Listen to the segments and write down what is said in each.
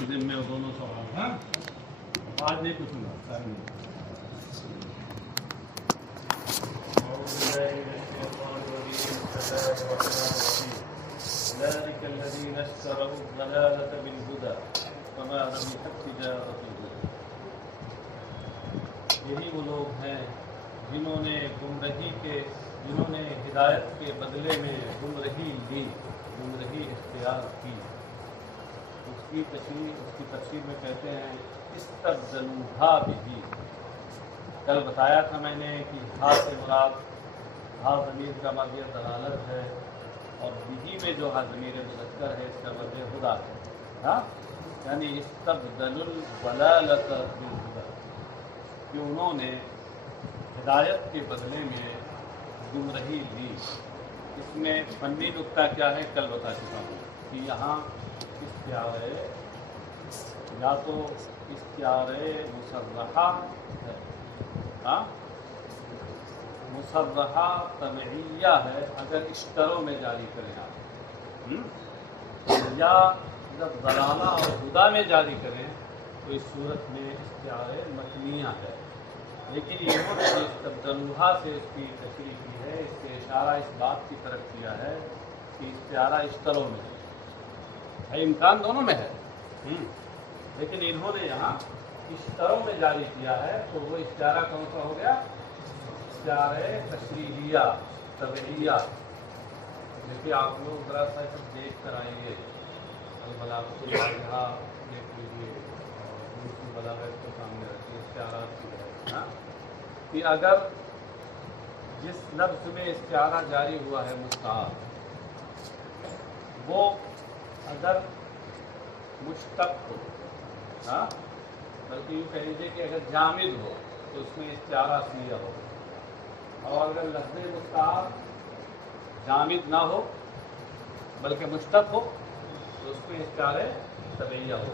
ذمے اور دونوں سوال. ہاں آج نہیں پوچھوں گا. ذلك الذين اشتروا الضلالة بالهدى فما ربحت تجارتهم. یہی وہ لوگ ہیں جنہوں نے ہدایت کے بدلے میں گمراہی لی، گمراہی اختیار کی. اس کی تفسیر میں کہتے ہیں استبدلوها بھی. کل بتایا تھا میں نے کہ ہا سے مراد ہا ضمیر کا ماضی دلالت ہے، اور بھی میں جو ہا ضمیر مذکر ہے اس کا ماضی خدا ہے. ہاں یعنی استبدلوا الضلالۃ بالہدی، کہ انہوں نے ہدایت کے بدلے میں گمراہی لی. اس میں فنی نکتہ کیا ہے کل بتا چکا ہوں کہ یہاں استعارہ یا تو استعارہ مصرحہ ہے، ہاں مصرحہ طبعیہ ہے اگر اشتروں میں جاری کریں آپ، یا جب ضلالہ اور ہدا میں جاری کریں تو اس صورت میں استعارہ متنیہ ہے. لیکن یہ استبدلوها سے اس کی تشریح کی ہے، اس سے اشارہ اس بات کی طرف کیا ہے کہ استعارہ اشتروں میں ہے، امکان دونوں میں ہے، لیکن انہوں نے یہاں اشتروں میں جاری کیا ہے. تو وہ استعارہ کون سا ہو گیا؟ استعارہ تشریحیہ طبعیہ. دیکھیے آپ لوگ ذرا سا دیکھ کر آئیے، البلاغۃ الواضحہ دیکھ لیجیے اور دوسری بلاغت کو سامنے رکھیے استعارات کی ہے کہ اگر جس لفظ میں استعارہ جاری ہوا ہے مستعار، وہ اگر مشتق ہو، ہاں بلکہ یوں کہہ لیجیے کہ اگر جامد ہو تو اس میں استعارہ اصلیہ ہو، اور اگر لفظ مستعار جامد نہ ہو بلکہ مشتق ہو تو اس میں استعارہ طبعیہ ہو.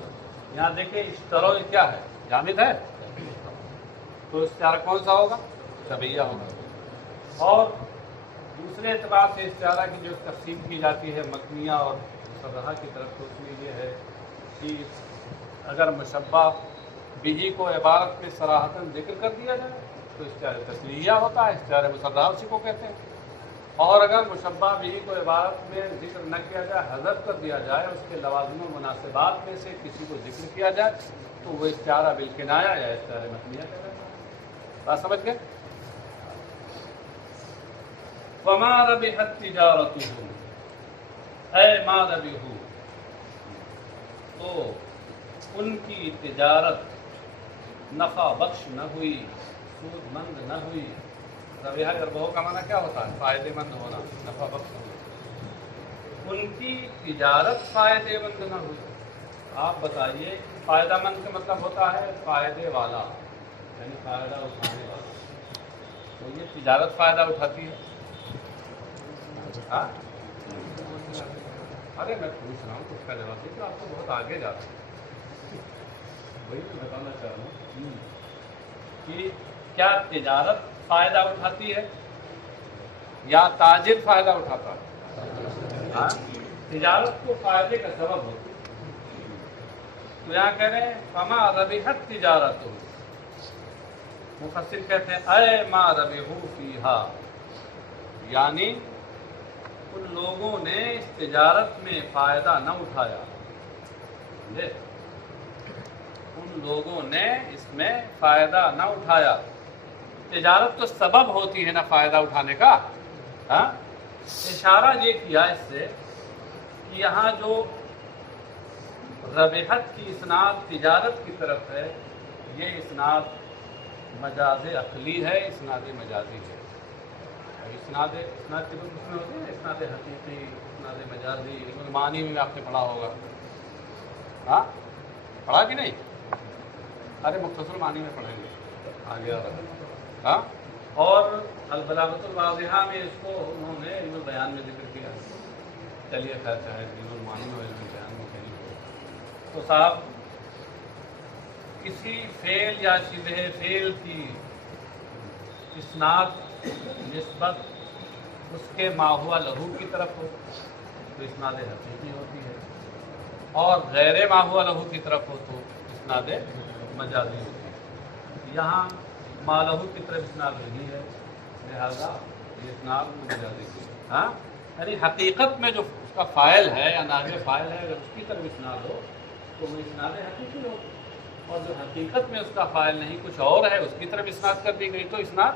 یہاں دیکھیں اشترو کیا ہے؟ جامد ہے، تو استعارہ کون سا ہوگا؟ طبعیہ ہوگا. اور دوسرے اعتبار سے استعارہ کی جو تقسیم کی جاتی ہے مکنیہ اور مصرحہ کی طرف، تو اس میں یہ ہے کہ اگر مشبہ بھی کو عبارت میں صراحتاً ذکر کر دیا جائے تو استعارہ تشریحیہ ہوتا ہے، استعارہ مصرحہ اسی کو کہتے ہیں. اور اگر مشبہ بھی کو عبارت میں ذکر نہ کیا جائے، حذف کر دیا جائے، اس کے لوازم و مناسبات میں سے کسی کو ذکر کیا جائے تو وہ استعارہ بالکنایہ یا استعارہ متنیہ کہلاتا ہے. بات سمجھ گئے؟ وما ربحت تجارتهم، اے ما ربحوا، تو ان کی تجارت نفع بخش نہ ہوئی، سود مند نہ ہوئی. ربح ربح کا معنی کیا ہوتا ہے؟ فائدے مند ہونا، نفع بخش ہونا. ان کی تجارت فائدے مند نہ ہوئی. آپ بتائیے فائدہ مند کا مطلب ہوتا ہے فائدے والا، یعنی فائدہ اٹھانے والا. تو یہ تجارت فائدہ اٹھاتی ہے. ارے میں پوچھ رہا ہوں تو اس کا جواب دیں، تو آپ تو بہت آگے جاتے ہیں. وہی تو بتانا چاہ رہا ہوں کہ کیا تجارت فائدہ اٹھاتی ہے یا تاجر فائدہ اٹھاتا ہے؟ تجارت کو فائدے کا سبب ہوتی ہے. تو یہاں کہہ رہے ہیں فما ربحت تجارت، مفسر کہتے ہیں اے ما ربحوا فیہا، یعنی ان لوگوں نے اس تجارت میں فائدہ نہ اٹھایا. ان لوگوں نے اس میں فائدہ نہ اٹھایا. تجارت تو سبب ہوتی ہے نا فائدہ اٹھانے کا. اشارہ یہ کیا اس سے کہ یہاں جو ربحت کی اسناد تجارت کی طرف ہے، یہ اسناد مجاز عقلی ہے، اسناد مجازی ہے. اسناد کے دو قسمیں ہوتے ہیں، اسناد حقیقی، اسناد مجازی. معنی میں آپ نے پڑھا ہوگا. ہاں پڑھا کہ نہیں؟ ارے مختصر معنی میں پڑھیں گے آگے. ہاں اور البلاغۃ الواضحہ میں اس کو انہوں نے علم البیان میں ذکر کیا. چلیے خیر چاہے علم المعانی میں علم البیان میں کہیں تو صاحب کسی فعل یا شبہ فعل کی اسناد نسبت اس کے ما ہوا لہو کی طرف ہو تو اسناد حقیقی ہوتی ہے. اور غیر ما ہوا لہو کی طرف ہو تو اسناد مجازی ہوتی ہے. یہاں ما لہو کی طرف اسناد نہیں ہے، لہذا یہ اسناد مجازی ہے. ہاں یعنی حقیقت میں جو اس کا فاعل ہے یا نائب فاعل ہے، اگر اس کی طرف اسناد ہو تو وہ اسناد حقیقی ہو، اور جو حقیقت میں اس کا فاعل نہیں کچھ اور ہے اس کی طرف اسناد کر دی گئی تو اسناد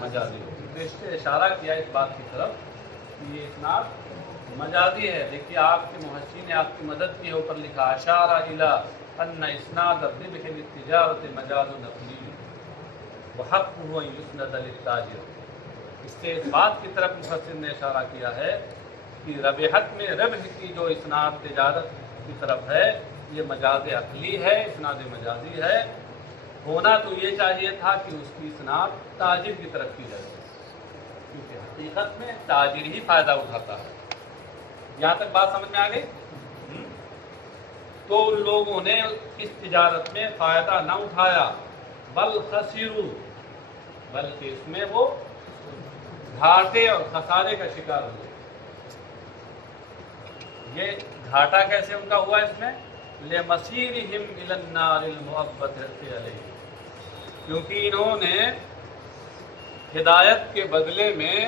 مجازی ہوگی. تو اس سے اشارہ کیا اس بات کی طرف کہ یہ اسناد مجازی ہے. دیکھیے آپ کے محشی نے آپ کی مدد کی، اوپر لکھا اشارہ الی ان اسناد الربح للتجارت مجاز نقلی وحقه ان يسند للتاجر. اس سے اس بات کی طرف مفسر نے اشارہ کیا ہے کہ ربحت میں ربح کی جو اسناد تجارت کی طرف ہے یہ مجاز عقلی ہے، اسناد مجازی ہے. ہونا تو یہ چاہیے تھا کہ اس کی اسناد تاجر کی طرف کی جائے، کیونکہ حقیقت میں تاجر ہی فائدہ اٹھاتا ہے. یہاں تک بات سمجھ میں آ گئی؟ تو ان لوگوں نے اس تجارت میں فائدہ نہ اٹھایا، بل خسروا، بلکہ اس میں وہ گھاٹے اور خسارے کا شکار ہوئے. یہ گھاٹا کیسے ان کا ہوا؟ اس میں لِمَسِيرِهِمْ إِلَى النَّارِ الْمُؤَبَّدَةِ عَلَيْهِمْ، کیونکہ انہوں نے ہدایت کے بدلے میں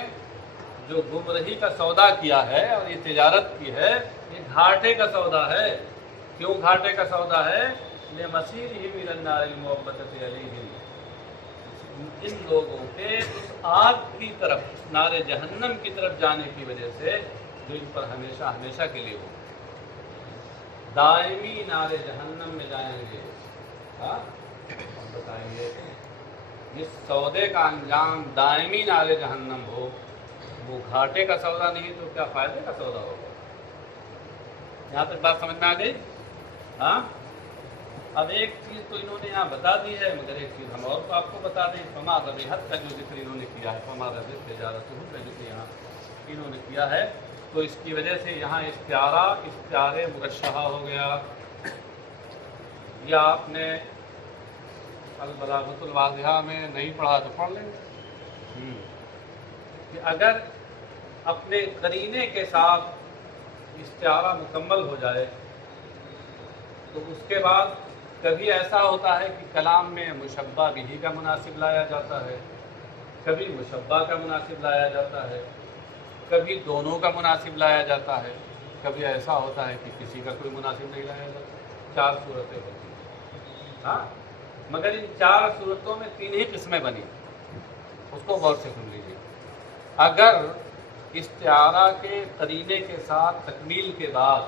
جو گمراہی کا سودا کیا ہے اور یہ تجارت کی ہے، یہ گھاٹے کا سودا ہے. کیوں گھاٹے کا سودا ہے؟ لِمَسِيرِهِمْ إِلَى النَّارِ الْمُؤَبَّدَةِ عَلَيْهِمْ، ان لوگوں کے اس آگ کی طرف، نار جہنم کی طرف جانے کی وجہ سے جو ان پر ہمیشہ ہمیشہ کے لیے ہو، دائمی نار جہنم میں جائیں گے. ہاں بتائیے جس سودے کا انجام دائمی نار جہنم ہو وہ گھاٹے کا سودا نہیں تو کیا فائدے کا سودا ہوگا؟ یہاں تک بات سمجھ میں آ گئی؟ ہاں اب ایک چیز تو انہوں نے یہاں بتا دی ہے، مگر ایک چیز ہم اور کو آپ کو بتا دیں. فما ربحت کا جو ذکر انہوں نے کیا ہے، فما ربحت تجارتہ کا ذکر یہاں انہوں نے کیا ہے، تو اس کی وجہ سے یہاں استعارے مرشحہ ہو گیا. یا آپ نے البلاغۃ الواضحہ میں نہیں پڑھا تو پڑھ لیں کہ اگر اپنے قرینے کے ساتھ استعارہ مکمل ہو جائے تو اس کے بعد کبھی ایسا ہوتا ہے کہ کلام میں مشبہ بھی کا مناسب لایا جاتا ہے، کبھی مشبہ کا مناسب لایا جاتا ہے، کبھی دونوں کا مناسب لایا جاتا ہے، کبھی ایسا ہوتا ہے کہ کسی کا کوئی مناسب نہیں لایا جاتا. 4 صورتیں ہوتی ہیں. ہاں مگر ان 4 صورتوں میں 3 ہی قسمیں بنی، اس کو غور سے سن لیجیے. اگر استعارہ کے قرینے کے ساتھ تکمیل کے بعد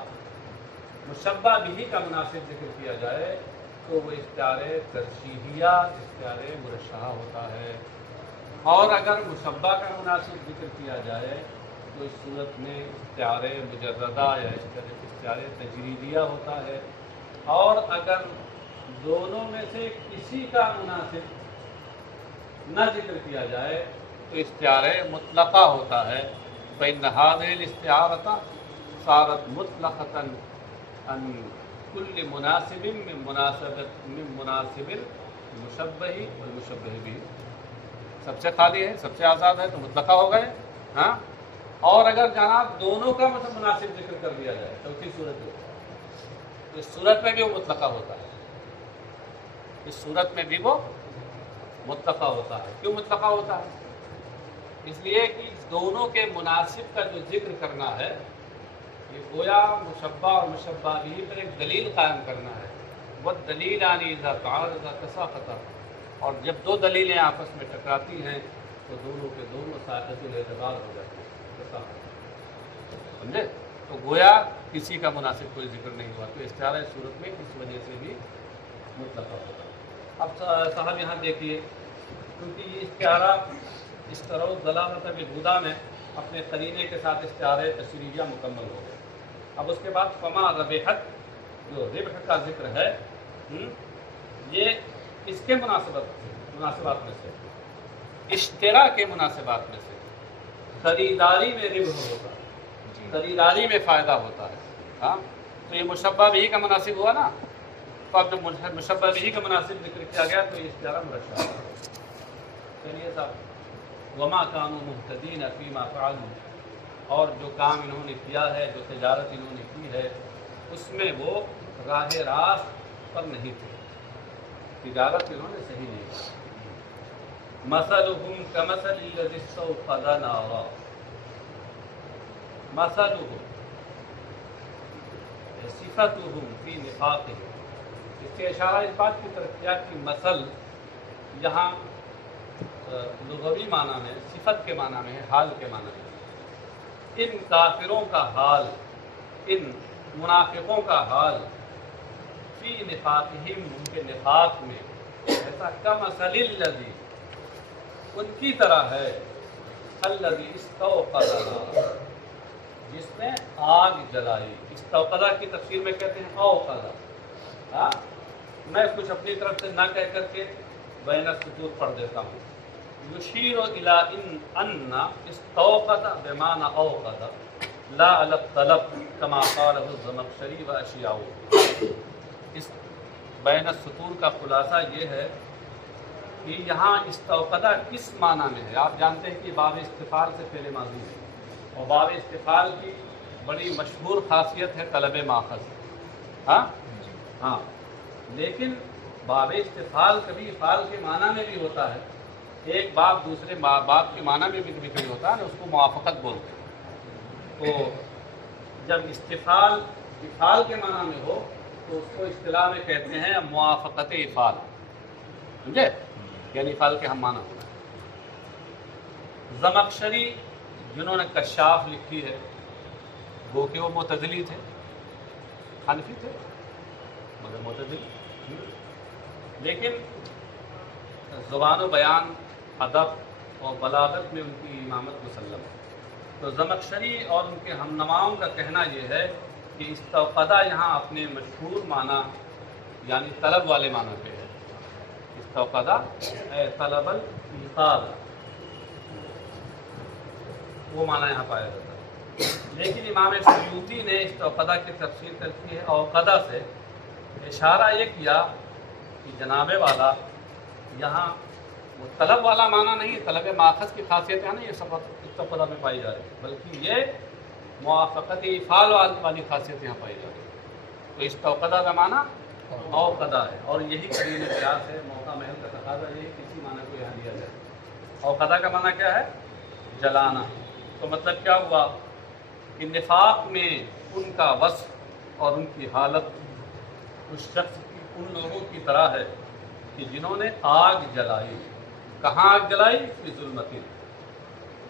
مشبہ بھی کا مناسب ذکر کیا جائے تو وہ استعارے ترشیحیہ، استعارے مرشحہ ہوتا ہے. اور اگر مشبہ کا مناسب ذکر کیا جائے تو اس صورت میں استعارے مجردہ یا استعارے تجریدیہ ہوتا ہے. اور اگر دونوں میں سے کسی کا مناسب نہ ذکر کیا جائے تو استعارے مطلقہ ہوتا ہے. فإن هذه الاستعارة صارت مطلقة عن كل مناسب من مناسب المشبہ والمشبہ به، سب سے خالی ہے، سب سے آزاد ہے تو مطلقہ ہو گئے. ہاں اور اگر جناب دونوں کا مناسب ذکر کر دیا جائے چوتھی صورت میں، تو اس صورت میں بھی وہ مطلقہ ہوتا ہے. اس صورت میں بھی وہ مطلقہ ہوتا ہے. کیوں مطلقہ ہوتا ہے؟ اس لیے کہ دونوں کے مناسب کا جو ذکر کرنا ہے یہ گویا مشبہ اور مشبہ بھی پر ایک دلیل قائم کرنا ہے. والدلیل اذا تعارض تساقط، اور جب 2 دلیلیں آپس میں ٹکراتی ہیں تو دونوں کے دونوں ساقط الاعتبار ہو جاتے ہیں. سمجھے؟ تو گویا کسی کا مناسب کوئی ذکر نہیں ہوا، تو استعارہ صورت میں اس وجہ سے بھی مطلقہ ہوتا ہے. اب صاحب یہاں دیکھیے، کیونکہ یہ استعارہ اس طرح دلالت بالہدیٰ میں اپنے قرینے کے ساتھ استعارے تشریحیہ مکمل ہو گئے. اب اس کے بعد فما ربحت، جو ربح کا ذکر ہے یہ اس کے مناسبات میں سے، اشترا کے مناسبات میں سے خریداری میں ربح ہوتا ہے، خریداری میں فائدہ ہوتا ہے. ہاں تو یہ مشبہ بھی کا مناسب ہوا نا. تو اب جب مشبہ بھی کا مناسب ذکر کیا گیا تو یہ استعارہ مرشحہ ہوا. چلیے صاحب، وما كانوا مهتدين فيما فعلوا، اور جو کام انہوں نے کیا ہے، جو تجارت انہوں نے کی ہے اس میں وہ راہ راست پر نہیں تھے، تجارت انہوں نے صحیح نہیں کی۔ مثلهم كمثل الذي استوقد نارا، مثلهم صفتهم في نفاقهم، اس سے اشارہ اس بات کی طرف کیا کہ مثل یہاں لغوی معنی میں، صفت کے معنی میں ہے، حال کے معنی میں۔ ان کافروں کا حال، ان منافقوں کا حال، فی نفاقہم، ان کے نفاق میں، ایسا کمثل الذی، ان کی طرح ہے، الذی استوقد نارا، جس نے آگ جلائی۔ استوقدہ کی تفسیر میں کہتے ہیں اوقدہ۔ میں کچھ اپنی طرف سے نہ کہہ کر کے بین السطور پڑھ دیتا ہوں۔ یشیر الی ان استوقد بمعنی اوقد لا علی الطلب کما قالہ الزمخشری و اشیاء۔ اس بین السطور کا خلاصہ یہ ہے کہ یہاں استوقدہ کس معنی میں ہے؟ آپ جانتے ہیں کہ باب استفعال سے پہلے ماضی ہے، اور باب استفعال کی بڑی مشہور خاصیت ہے طلب ماخذ۔ ہاں، لیکن باب استفعال کبھی فعال کے معنی میں بھی ہوتا ہے، ایک باب دوسرے باب کے معنی میں بھی کبھی ہوتا ہے نا، اس کو موافقت بولتے ہیں۔ تو جب استفعال افعال کے معنی میں ہو تو اس کو اصطلاح میں کہتے ہیں موافقت افعال، سمجھے؟ یعنی افعال کے ہم معنی ہونا ہے۔ زمخشری جنہوں نے کشاف لکھی ہے، وہ کہ وہ معتزلی تھے، حنفی تھے مگر معتزلی، لیکن زبان و بیان، ادب اور بلاغت میں ان کی امامت مسلم ہے۔ تو زمخشری اور ان کے ہمنواؤں کا کہنا یہ ہے کہ استوقدہ یہاں اپنے مشہور معنی یعنی طلب والے معنی پہ ہے۔ استوقدہ طلب الایقاظ، وہ معنی یہاں پایا جاتا ہے۔ لیکن امام سیوطی نے استوقدہ کی تفسیر کرتی ہے اوقدہ سے، اشارہ یہ کیا کہ جناب والا یہاں وہ طلب والا معنی نہیں ہے، طلب ماخذ کی خاصیت ہے نا، یہ سب استوقدہ میں پائی جا رہی ہے، بلکہ یہ موافقت افعال والی خاصیت یہاں پائی جا رہی ہے۔ تو استوقدہ کا معنی اوقدہ ہے، اور یہی قرین قیاس ہے، موقع محل کا تقاضا یہ کسی معنی کو یہاں دیا جائے۔ اوقدہ کا معنی کیا ہے؟ جلانا۔ تو مطلب کیا ہوا کہ نفاق میں ان کا وصف اور ان کی حالت اس شخص کی، ان لوگوں کی طرح ہے کہ جنہوں نے آگ جلائی۔ کہاں آگ جلائی؟ فی ظلمت،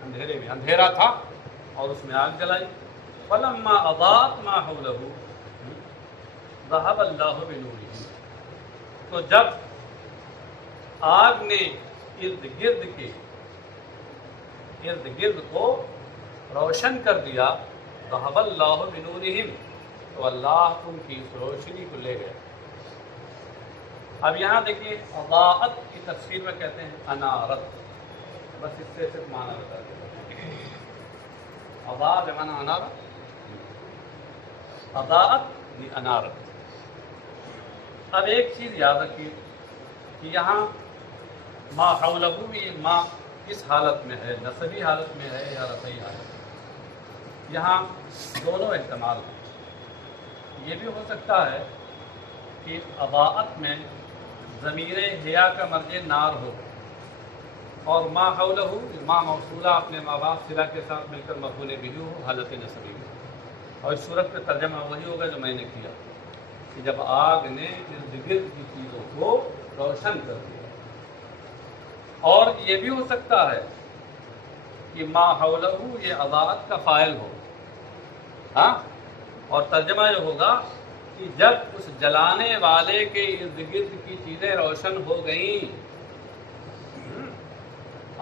اندھیرے میں، اندھیرا تھا اور اس میں آگ جلائی۔ فلما اضاءت ما حولہ ذهب اللہ بنورہ، تو جب آگ نے ارد گرد کو روشن کر دیا، ذهب اللہ بنورہم، تو اللہ ان کی اس روشنی کو لے گیا۔ اب یہاں دیکھیے اضاءت کی تفسیر میں کہتے ہیں انارت، بس اس سے صرف معنی بتا دیں۔ اضاء بمعنی انارت، اضاءت بھی انارت۔ اب ایک چیز یاد رکھیے کہ یہاں ما حولہ بھی ما کس حالت میں ہے، نصبی حالت میں ہے یا رفعی حالت میں؟ یہاں دونوں احتمال ہیں۔ یہ بھی ہو سکتا ہے کہ اضاءت میں ضمیر حیا کا مرجع نار ہو، اور ما حولہ ما موصولہ اپنے ماں باپ صلہ کے ساتھ مل کر مفعول بہ ہو، حالت نصبی میں۔ اور اس صورت میں ترجمہ وہی ہوگا جو میں نے کیا کہ جب آگ نے ارد گرد کی چیزوں کو روشن کر دیا۔ اور یہ بھی ہو سکتا ہے کہ ما حولہ یہ اضاءت کا فاعل ہو، ہاں، اور ترجمہ یہ ہوگا کہ جب اس جلانے والے کے ارد گرد کی چیزیں روشن ہو گئیں۔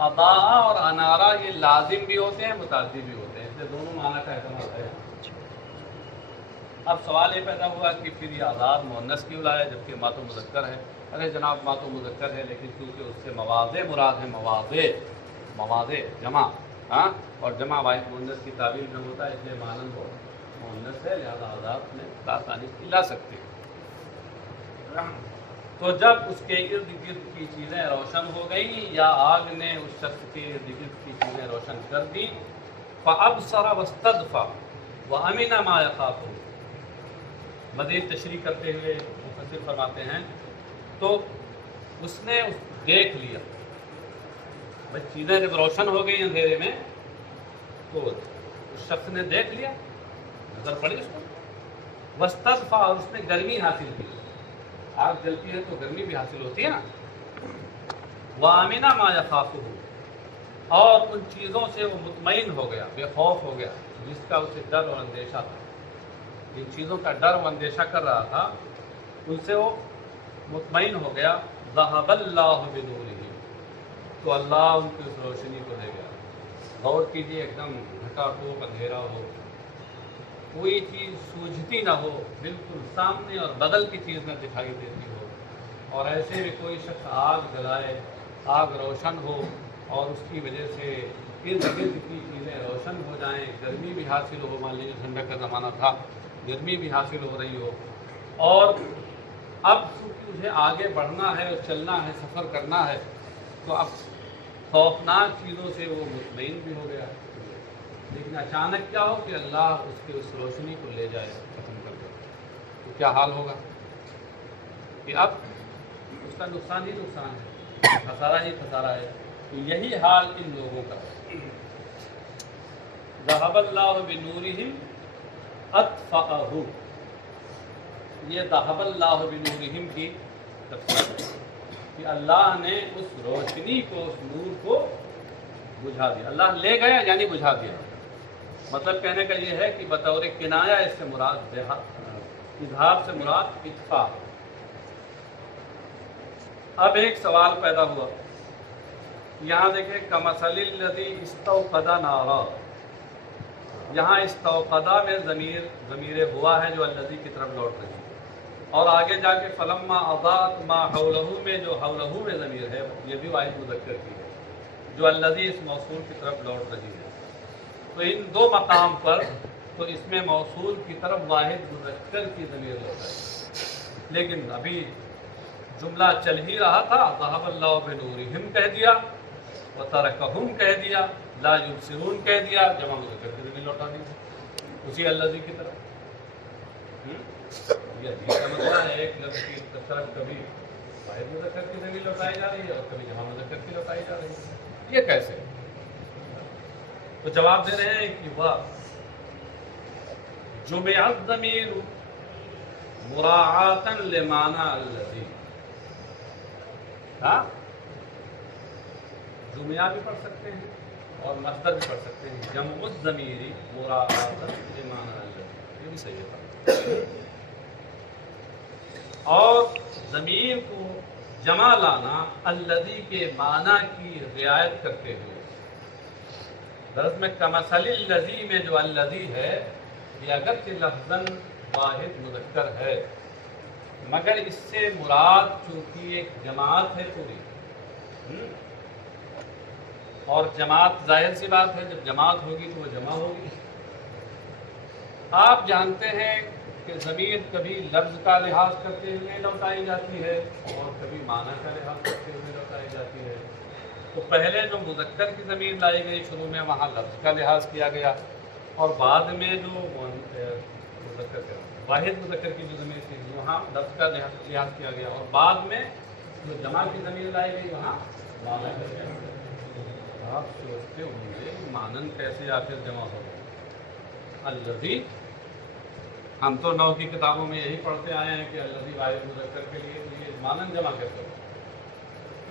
اضاء اور انارہ یہ لازم بھی ہوتے ہیں، متعدی بھی ہوتے ہیں، اس سے دونوں معنی کا احتمال ہے۔ اب سوال یہ پیدا ہوا کہ پھر یہ آزاد مؤنث کیوں لایا جبکہ مات و مذکر ہے؟ ارے جناب مات و مذکر ہے، لیکن کیونکہ اس سے مواضع مراد ہے، مواضع جمع، ہاں، اور جمع واحد مؤنث کی تعبیر میں ہوتا ہے، اس لیے مانن وہ مؤنث ہے، لہذا آزاد میں آسانی سے لا سکتے ہیں۔ تو جب اس کے ارد گرد کی چیزیں روشن ہو گئیں یا آگ نے اس شخص کے ارد گرد کی چیزیں روشن کر دی، فَأَبْصَرَ وَاسْتَدْفَعَ وَأَمِنَ مَا يَخَافُ، مزید تشریح کرتے ہوئے مفسر فرماتے ہیں تو اس نے دیکھ لیا، بھائی چیزیں جب روشن ہو گئی اندھیرے میں تو اس شخص نے دیکھ لیا، نظر پڑی اس کو، وسطفا، اور اس نے گرمی حاصل کی، آگ جلتی ہے تو گرمی بھی حاصل ہوتی ہے نا، وَآمِنَ مَا يَخَافُهُ، اور ان چیزوں سے وہ مطمئن ہو گیا، بے خوف ہو گیا جس کا اسے ڈر اور اندیشہ تھا، جن چیزوں کا ڈر و اندیشہ کر رہا تھا ان سے وہ مطمئن ہو گیا، ذَهَبَ اللَّهُ بِنُورِهِمْ، تو اللہ ان کی اس روشنی کو لے گیا۔ غور کیجیے، ایک دم ڈھکا ٹوپ اندھیرا ہو، کوئی چیز سوجھتی نہ ہو، بالکل سامنے اور بدل کی چیز نہ دکھائی دیتی ہو، اور ایسے میں کوئی شخص آگ جلائے، آگ روشن ہو اور اس کی وجہ سے ارد گرد کی چیزیں روشن ہو جائیں، گرمی بھی حاصل ہو، مان لیجیے ٹھنڈک کا زمانہ تھا، گرمی بھی حاصل ہو رہی ہو، اور اب چونکہ مجھے آگے بڑھنا ہے اور چلنا ہے، سفر کرنا ہے، تو اب خوفناک چیزوں سے وہ مطمئن بھی ہو گیا، لیکن اچانک کیا ہو کہ اللہ اس کی اس روشنی کو لے جائے، ختم کر دے، تو کیا حال ہوگا کہ اب اس کا نقصان ہی نقصان ہے، خسارہ ہی خسارہ ہے۔ تو یہی حال ان لوگوں کا ہے۔ ذَهَبَ اللَّهُ بِنُورِهِمْ أَطْفَأَهُ، یہ ذَهَبَ اللَّهُ بِنُورِهِمْ کی تفسیر ہے کہ اللہ نے اس روشنی کو، اس نور کو بجھا دیا، اللہ لے گیا یعنی بجھا دیا۔ مطلب کہنے کا یہ ہے کہ بطور کنایا اس سے مراد اظہار سے مراد اطفاء۔ اب ایک سوال پیدا ہوا، یہاں دیکھیں کمثل الذی استوقد نارا، یہاں استوقد میں ضمیر ہوا ہے جو الذی کی طرف لوٹ رہی ہے، اور آگے جا کے فلما اضاءت ما حولہ میں جو حولہ میں ضمیر ہے یہ بھی واحد مذکر کی ہے جو الذی اس موصول کی طرف لوٹ رہی ہے۔ تو ان دو مقام پر تو اس میں موصول کی طرف واحد مذکر کی ضمیر لوٹ ہے، لیکن ابھی جملہ چل ہی رہا تھا، ذَهَبَ اللَّهُ بِنُورِهِمْ کہہ دیا، وَتَرَكَهُمْ کہہ دیا، لَا يُبْصِرُونَ کہہ دیا، جمع مذکر کی ضمیر لوٹا دی اسی الذی کی طرف۔ یہ عجیب کا مسئلہ ہے، ایک لفظ کی طرف کبھی واحد مذکر کی ضمیر لوٹائی جا رہی ہے اور کبھی جمع مذکر کی لوٹائی جا رہی ہے، یہ کیسے؟ تو جواب دے رہے ہیں کہ وہ جمع الضمیر مراعاتا لمعنى الذی، ہاں جمعہ بھی پڑھ سکتے ہیں اور مصدر بھی پڑھ سکتے ہیں، جمع الضمیر مراعاتا لمعنى الذی، یہ بھی صحیح ہے۔ اور ضمیر کو جمع لانا الذی کے معنی کی رعایت کرتے ہوئے، درست میں کمثل الذی میں جو الذی ہے یہ اگرچہ لفظاً واحد مذکر ہے مگر اس سے مراد چونکہ ایک جماعت ہے پوری، اور جماعت ظاہر سی بات ہے جب جماعت ہوگی تو وہ جمع ہوگی۔ آپ جانتے ہیں کہ ضمیر کبھی لفظ کا لحاظ کرتے ہوئے لوٹائی جاتی ہے اور کبھی معنی کا لحاظ کرتے ہوئے لوٹائی جاتی ہے۔ تو پہلے جو مذکر کی ضمیر لائی گئی شروع میں وہاں لفظ کا لحاظ کیا گیا، اور بعد میں جو مذکر واحد مذکر کی جو ضمیر تھی وہاں لفظ کا لحاظ کیا گیا، اور بعد میں جو جمع کی ضمیر لائی گئی وہاں معنی کا لحاظ کیا گیا۔ آپ سوچتے ہوں گے مانن کیسے آخر جمع ہو گیا؟ الذی، ہم تو نو کی کتابوں میں یہی پڑھتے آئے ہیں کہ الذی واحد مذکر کے لیے مانن جمع کیسے ہو؟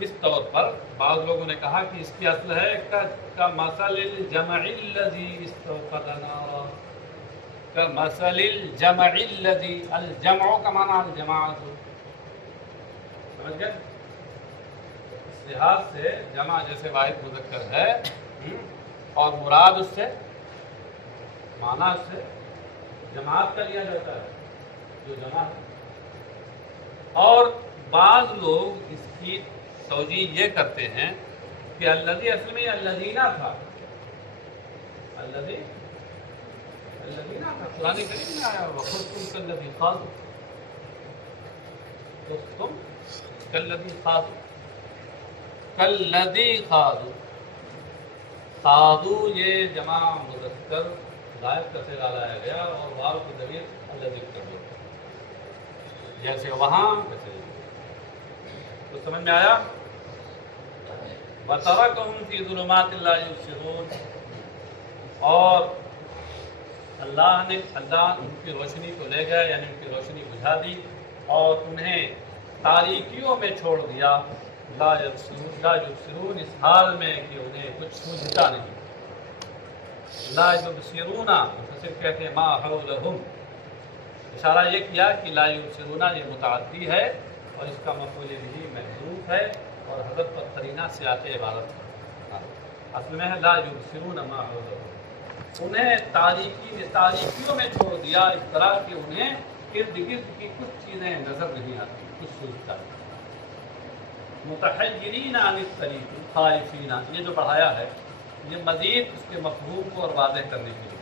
اس طور پر بعض لوگوں نے کہا کہ اس کی اصل ہے کمثل الجمع الذی استوقد نارا، کمثل الجمع الذی، الجمع کا معنی الجماعت، سمجھ گئے؟ اس لحاظ سے جمع جیسے واحد مذکر ہے اور مراد اس سے معنی اس سے جماعت کا لیا جاتا ہے جو جمع ہے، اور بعض لوگ اس کی توجیہ یہ کرتے ہیں کہ الذی اصل میں الذین تھا، الذین تھا، قرآن کریم میں آیا وَخُذْتُمْ كَالَّذِي خَاضُوا، خُذْتُمْ كَالَّذِي خَاضُوا، كَالَّذِي خَاضُوا، خاضو یہ جمع مذکر غائب کا صیغہ لایا گیا اور واو کی ضمیر الذی کر دیا، جیسے وہاں ویسے تو سمجھ میں آیا؟ وَتَرَكَهُمْ فِي ظُلُمَاتٍ لَا يُبْصِرُونَ، اور اللہ ان کی روشنی کو لے گیا، یعنی ان کی روشنی بجھا دی اور انہیں تاریکیوں میں چھوڑ دیا، لا یبصرون، اس حال میں کہ انہیں کچھ سوجھتا نہیں۔ لا یبصرون مفسر کہتے ہیں ما حولہم، اشارہ یہ کیا کہ لا یبصرون یہ متعدی ہے اور اس کا مفعول بھی محذوف ہے اور حذف پر قرینہ سیاق عبارت ہے، اصل میں ہے لا یبصرون ما حولہم، انہیں تاریکیوں میں چھوڑ دیا اس طرح کہ انہیں ارد گرد کی کچھ چیزیں نظر نہیں آتی، کچھ سوچتا نہیں۔ متحیرین عن الطریق خائفین، یہ جو پڑھایا ہے یہ مزید اس کے مفہوم کو اور واضح کرنے کے لیے،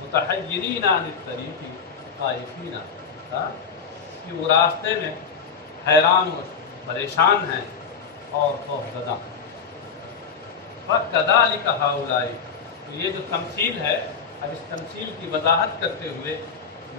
متحیرین عن الطریق خائفین، کہ وہ راستے میں حیران و پریشان ہیں اور خوف زدہ ہیں۔ فَكَذَلِكَ هَؤُلَاءِ، تو یہ جو تمثیل ہے، اب اس تمثیل کی وضاحت کرتے ہوئے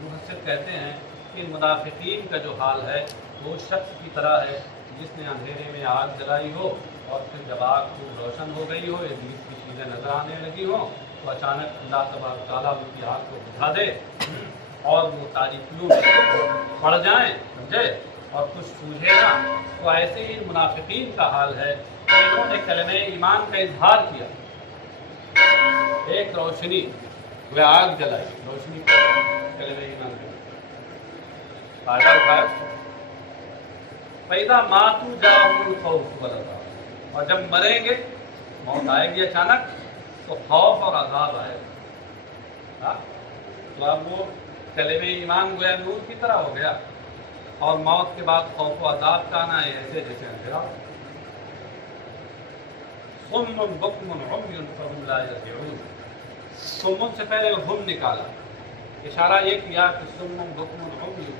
مفسر کہتے ہیں کہ منافقین کا جو حال ہے وہ اس شخص کی طرح ہے جس نے اندھیرے میں آگ جلائی ہو اور پھر جب آگ خوب روشن ہو گئی ہو، یہ بیچ کی چیزیں نظر آنے لگی ہوں تو اچانک اللہ تبارک تعالیٰ ان کی آگ کو بجھا دے اور وہ تاریکیوں میں پڑ جائیں، سمجھے، اور کچھ سوجھے نہ۔ تو ایسے ہی منافقین کا حال ہے کہ انہوں نے کلمہ ایمان کا اظہار کیا، ایک روشنی وہ آگ جلائی، روشنی کلمہ ایمان کا فائدہ اٹھایا، فَإِذَا مَاتُوا جَاءَهُمُ الْخَوْفُ وَالْعَذَابُ، اور جب مریں گے، موت آئے گی اچانک تو خوف اور عذاب آئے گا۔ تو اب وہ کلمہ ایمان گویا نور کی طرح ہو گیا اور موت کے بعد خوف و عذاب کا آنا ہے ایسے جیسے اندھیرا۔ صُمٌّ بُكْمٌ عُمْيٌ فَهُمْ لَا يَرْجِعُونَ، صُمٌّ سے پہلے ہم نکالا، اشارہ یہ کیا کہ صُمٌّ بُكْمٌ عُمْيٌ،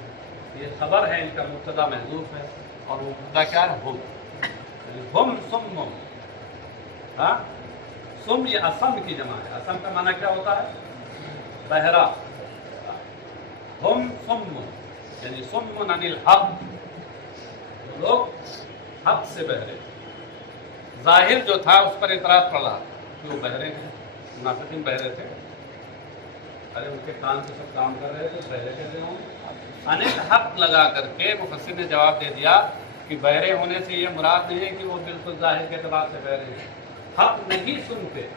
یہ خبر ہے، ان کا مبتدا محذوف ہے اور وہ مبتدا کیا ہے؟ ہم، ہم صُمٌّ، ہاں صم یہ اسم کی جمع ہے، اسم کا معنی کیا ہوتا ہے؟ بہرا، ہم صم یعنی صم عن الحق، لوگ حق سے بہرے، ظاہر جو تھا اس پر اعتراض پڑ رہا کہ وہ بہرے ہیں، منافقین بہرے تھے، ارے ان کے کان سے سب کام کر رہے تھے، بہرے کیسے ہوں؟ انل حق لگا کر کے مفسر نے جواب دے دیا کہ بہرے ہونے سے یہ مراد نہیں ہے کہ وہ بالکل ظاہر کے اعتبار سے بہرے ہیں، حق نہیں سنتے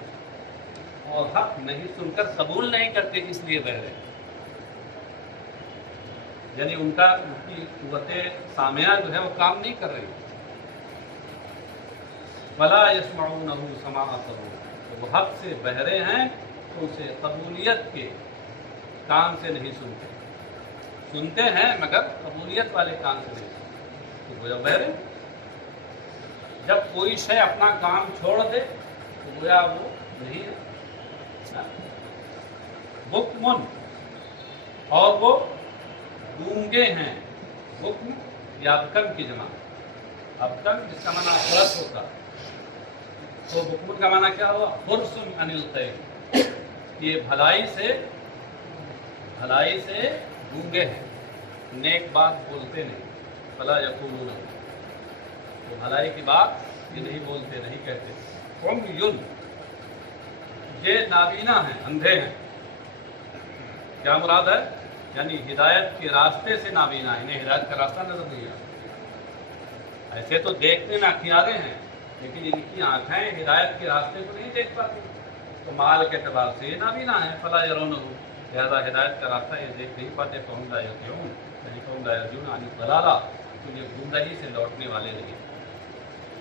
اور حق نہیں سن کر قبول نہیں کرتے، اس لیے بہرے، یعنی ان کی قوت سامعہ جو ہے وہ کام نہیں کر رہی۔ وَلَا يَسْمَعُونَهُ سَمَاعَتَهُ، وہ حق سے بہرے ہیں تو اسے قبولیت کے کام سے نہیں سنتے، سنتے ہیں مگر قبولیت والے کام سے نہیں سنتے، تو گویا بہرے۔ جب کوئی شے اپنا کام چھوڑ دے تو گویا وہ نہیں ہے۔ بکمن، اور وہ گونگے ہیں، بکم یا ابکم کی جمع، ابکم جس کا معنی غلط ہوتا، تو بکمن کا معنی کیا ہوا؟ حرص عن الخیر، یہ بھلائی سے گونگے ہیں، نیک بات بولتے نہیں، فلا یقولون، تو بھلائی کی بات یہ نہیں بولتے، نہیں کہتے۔ عمیٌ، یہ نابینا ہیں، اندھے ہیں، کیا مراد ہے؟ یعنی ہدایت کے راستے سے نابینا، انہیں ہدایت کا راستہ نظر نہیں آتا، ایسے تو دیکھتے میں اختیارے ہیں لیکن ان کی آنکھیں ہدایت کے راستے کو نہیں دیکھ پاتی، تو مال کے اعتبار سے یہ نابینا ہے، فلا یرونہ، لہذا ہدایت کا راستہ یہ دیکھ نہیں پاتے، فہم لا یرجعون، یعنی فہم لا یرجعون عن الضلالہ، تو یہ گمراہی سے لوٹنے والے نہیں،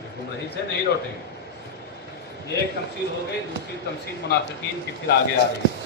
یہ گمراہی سے نہیں لوٹیں گے۔ یہ ایک تمثیل ہو گئی، دوسری تمثیل منافقین کی پھر آگے آ رہی ہے۔